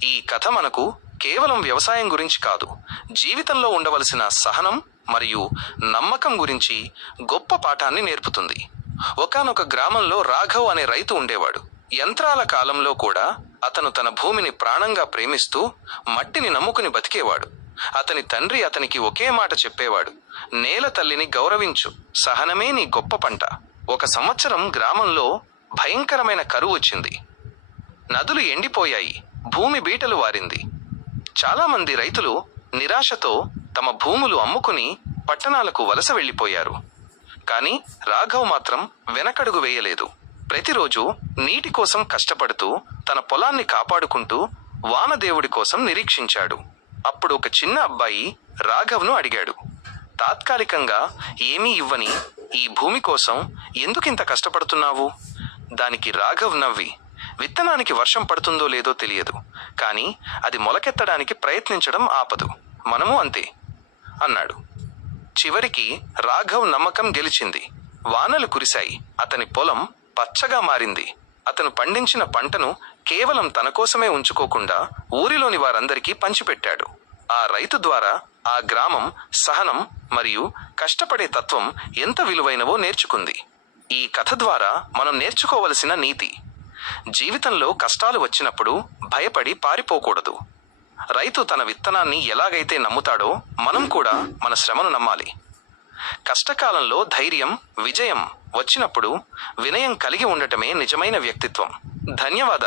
ఈ కథ మనకు కేవలం వ్యవసాయం గురించి కాదు, జీవితంలో ఉండవలసిన సహనం మరియు నమ్మకం గురించి గొప్ప పాఠాన్ని నేర్పుతుంది. ఒకానొక గ్రామంలో రాఘవ్ అనే రైతు ఉండేవాడు. యంత్రాల కాలంలో కూడా అతను తన భూమిని ప్రాణంగా ప్రేమిస్తూ మట్టిని నమ్ముకుని బతికేవాడు. అతని తండ్రి అతనికి ఒకే మాట చెప్పేవాడు: నేల తల్లిని గౌరవించు, సహనమే నీ గొప్ప పంట. ఒక సంవత్సరం గ్రామంలో భయంకరమైన కరువు వచ్చింది. నదులు ఎండిపోయాయి, భూమి బీటలు వారింది. చాలామంది రైతులు నిరాశతో తమ భూములు అమ్ముకుని పట్టణాలకు వలస వెళ్లిపోయారు. కానీ రాఘవ్ మాత్రం వెనకడుగు వేయలేదు. ప్రతిరోజు నీటి కోసం కష్టపడుతూ తన పొలాన్ని కాపాడుకుంటూ వానదేవుడి కోసం నిరీక్షించాడు. అప్పుడు ఒక చిన్న అబ్బాయి రాఘవ్ను అడిగాడు: తాత్కాలికంగా ఏమీ ఇవ్వని ఈ భూమి కోసం ఎందుకింత కష్టపడుతున్నావు? దానికి రాఘవ్ నవ్వి: విత్తనానికి వర్షం పడుతుందో లేదో తెలియదు, కానీ అది మొలకెత్తడానికి ప్రయత్నించడం ఆపదు. మనము అంతే అన్నాడు. చివరికి రాఘవ్ నమ్మకం గెలిచింది. వానలు కురిశాయి, అతని పొలం పచ్చగా మారింది. అతను పండించిన పంటను కేవలం తన కోసమే ఉంచుకోకుండా ఊరిలోని వారందరికీ పంచిపెట్టాడు. ఆ రైతు ద్వారా ఆ గ్రామం సహనం మరియు కష్టపడే తత్వం ఎంత విలువైనవో నేర్చుకుంది. ఈ కథ ద్వారా మనం నేర్చుకోవలసిన నీతి: జీవితంలో కష్టాలు వచ్చినప్పుడు భయపడి పారిపోకూడదు. రైతు తన విత్తనాన్ని ఎలాగైతే నమ్ముతాడో మనం కూడా మన శ్రమను నమ్మాలి. కష్టకాలంలో ధైర్యం, విజయం వచ్చినప్పుడు వినయం కలిగి ఉండటమే నిజమైన వ్యక్తిత్వం. ధన్యవాదాలు.